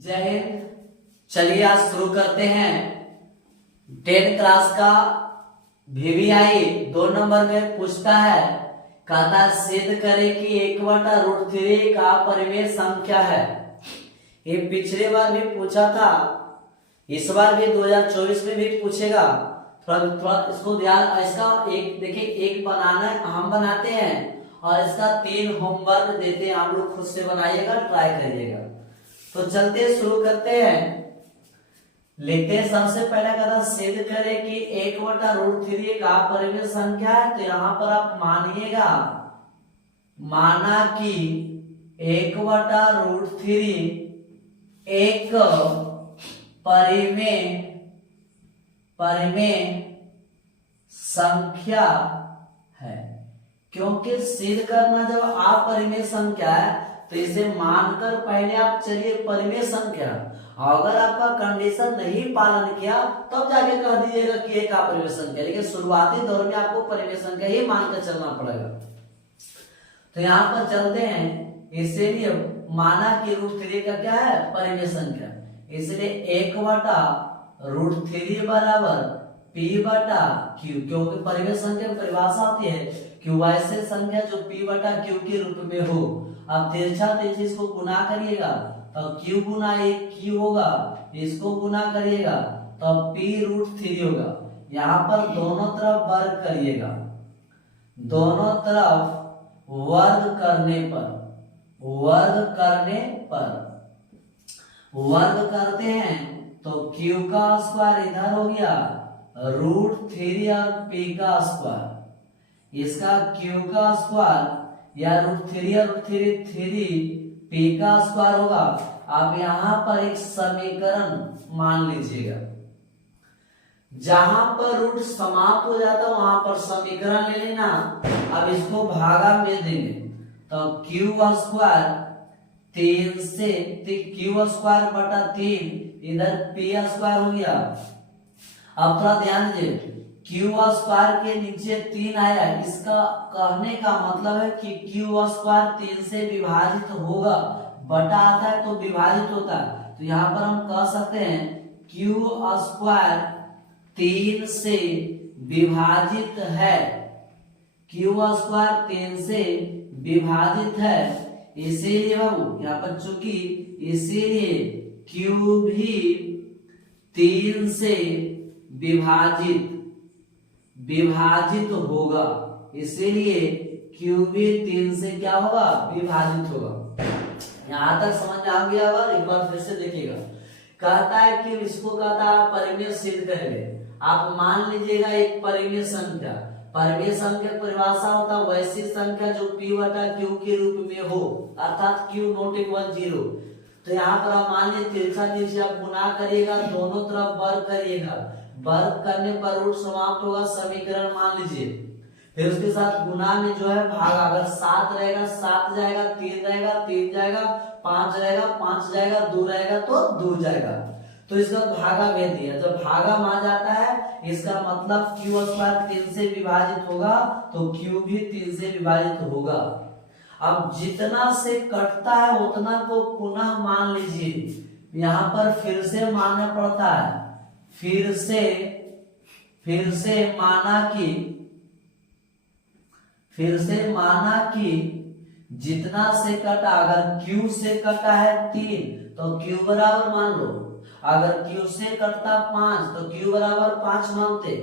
जय हिंद। चलिए आज शुरू करते हैं 10 क्लास का VVI 2 नंबर में पूछता है, कहता है सिद्ध करे कि 1/√3 का परिमेय संख्या है। ये पिछले बार भी पूछा था, इस बार भी 2024 में भी पूछेगा। थोड़ा इसको ध्यान, इसका एक देखिए, एक बनाना है, हम बनाते हैं और इसका 3 होमवर्क देते हैं, आप लोग खुद से बनाइएगा, ट्राई करिएगा। तो चलते शुरू करते हैं, लिखते हैं। सबसे पहले कहता सिद्ध करे कि 1/√3 का परिमेय संख्या है। तो यहां पर आप मानिएगा, माना कि 1/√3 एक परिमेय संख्या है। क्योंकि सिद्ध करना जब अपरिमेय संख्या है तो इसे मानकर पहले आप चलिए परिमेय संख्या। अगर आपका कंडीशन नहीं पालन किया तब जाके कह दीजिएगा कि एक अपरिमेय संख्या, लेकिन शुरुआती दौर में आपको परिमेय संख्या ही मानकर चलना पड़ेगा। तो यहाँ पर चलते हैं, इसीलिए माना कि √3 का क्या है, परिमेय संख्या, इसलिए 1/√3 बराबर P/Q, क्योंकि परिमेय संख्या की परिभाषा होती है कि वैसे संख्या जो P/Q के रूप में हो। अब तिरछा चीज को गुना करिएगा तो Q गुना 1 Q होगा, इसको गुना करिएगा तो P√3 होगा। यहाँ पर दोनों तरफ वर्ग करिएगा, दोनों तरफ वर्ग करते हैं तो Q का स्क्वायर इधर हो गया, √3 और P का स्क्वायर, इसका Q का स्क्वायर या √3 और √3 P का स्क्वायर होगा। आप यहाँ पर एक समीकरण मान लीजिएगा, जहां पर रूट समाप्त हो जाता है वहां पर समीकरण ले लेना। अब इसको भागा में देंगे तो Q स्क्वायर 3 से Q स्क्वायर बटा 3, इधर P स्क्वायर हो गया। अब थोड़ा ध्यान दीजिए, Q स्क्वायर के नीचे 3 आया, इसका कहने का मतलब है कि Q स्क्वायर 3 से विभाजित होगा, बटा आता है तो विभाजित होता है। तो यहाँ पर हम कह सकते हैं Q स्क्वायर 3 से विभाजित है, Q स्क्वायर 3 से विभाजित है, इसीलिए बाबू यहाँ पर चूंकि इसीलिए Q भी 3 से विभाजित होगा, इसीलिए Q भी 3 से क्या होगा, विभाजित होगा। यहां तक समझ में आ गया होगा। एक बार फिर से देखिएगा, कहता है कि इसको कहता है परिमेय सिद्ध करेंगे। आप मान लीजिएगा एक परिमेय संख्या, परिमेय संख्या परिभाषा होता है वैसी संख्या जो P/Q के रूप में हो, अर्थात Q ≠ 0। तो यहाँ पर आप मान लीजिए तिरछा चीज से आप गुना करिएगा, दोनों तरफ वर्ग करिएगा, वर्ग करने पर रूट समाप्त होगा, समीकरण मान लीजिए। फिर उसके साथ गुना में जो है भाग, अगर 7 रहेगा 7 जाएगा, 3 रहेगा 3 जाएगा, 5 रहेगा 5 जाएगा, 2 रहेगा तो 2 जाएगा। तो इसका भागा भेद दिया, जब भागा मान जाता है इसका मतलब Q स्क्वायर 3 से विभाजित होगा तो Q भी 3 से विभाजित होगा। अब जितना से कटता है उतना को पुनः मान लीजिए, यहाँ पर फिर से मानना पड़ता है, फिर से माना कि जितना से कटा, अगर Q से कटा है 3 तो Q बराबर मान लो, अगर Q से कटता 5 तो Q बराबर 5 मानते।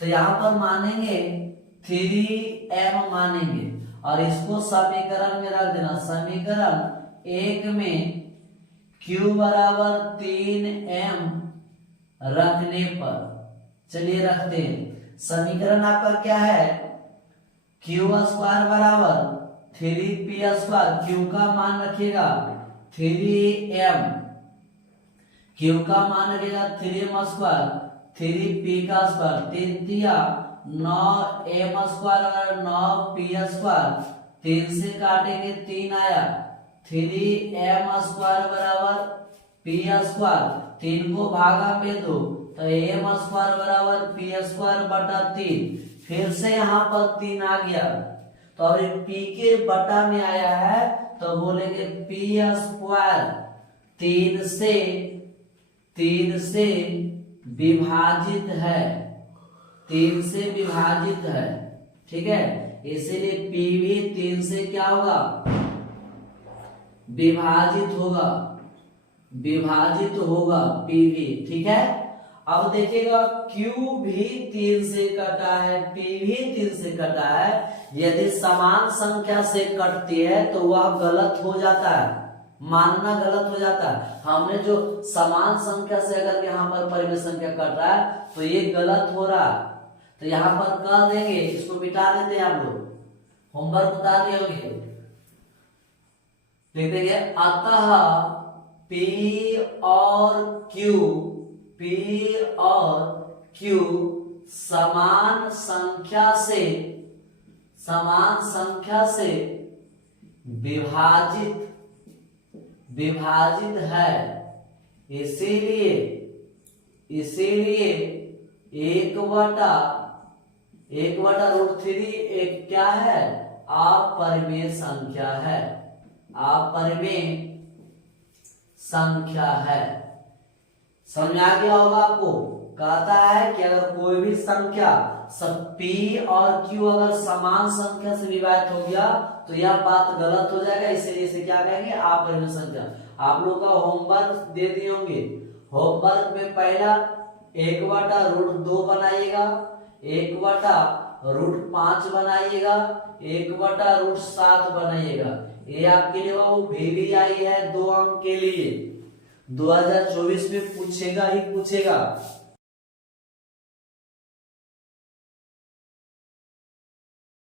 तो यहाँ पर मानेंगे 3m मानेंगे और इसको समीकरण में रख देना। समीकरण 1 में Q बराबर 3m रखने पर, चलिए रखते हैं। समीकरण आपका क्या है, Q स्क्वायर बराबर 3P स्क्वायर, Q का मान रखिएगा 3m, Q का मान रखिएगा 3m स्क्वायर, 3P का स्क्वायर, 3 तिया 9m स्क्वायर और 9P स्क्वायर, 3 से काटेंगे 3 आया, 3m स्क्वायर बराबर P स्क्वायर, 3 को भागा में दो तो m स्क्वायर बराबर P स्क्वायर बटा 3, फिर से यहाँ पर 3 आ गया तो अब P के बटा में आया है तो बोलेंगे P स्क्वायर तीन से विभाजित है, 3 से विभाजित है, ठीक है। इसीलिए P भी 3 से क्या होगा, विभाजित होगा, विभाजित होगा P भी, ठीक है। अब देखिएगा Q भी 3 से कटा है, P भी 3 से कटा है। यदि समान संख्या से कटती है तो वह गलत हो जाता है, मानना गलत हो जाता है। हमने जो समान संख्या से अगर यहाँ पर परिमेय संख्या कट रहा है तो ये गलत हो रहा है, तो यहाँ पर कर देंगे, इसको मिटा देते हैं। आप लोग होमवर्क बता दिए होंगे, लिख देंगे अतः P और Q समान संख्या से विभाजित है, इसीलिए 1/√3 एक क्या है, अपरिमेय संख्या है, अपरिमेय संख्या है। समझ आ गया होगा आपको। कहता है कि अगर कोई भी संख्या P और Q अगर समान संख्या से विभाजित हो गया तो यह बात गलत हो जाएगा, इसलिए इसे क्या कहेंगे, अपरिमेय संख्या। आप लोग का होमवर्क दे दिए होंगे, होमवर्क में पहला 1/√2 बनाइएगा, 1/√5 बनाइएगा, 1/√7 बनाइएगा। ये आपके लिए वो भी आई है 2 अंक के लिए, 2024 में पूछेगा ही पूछेगा।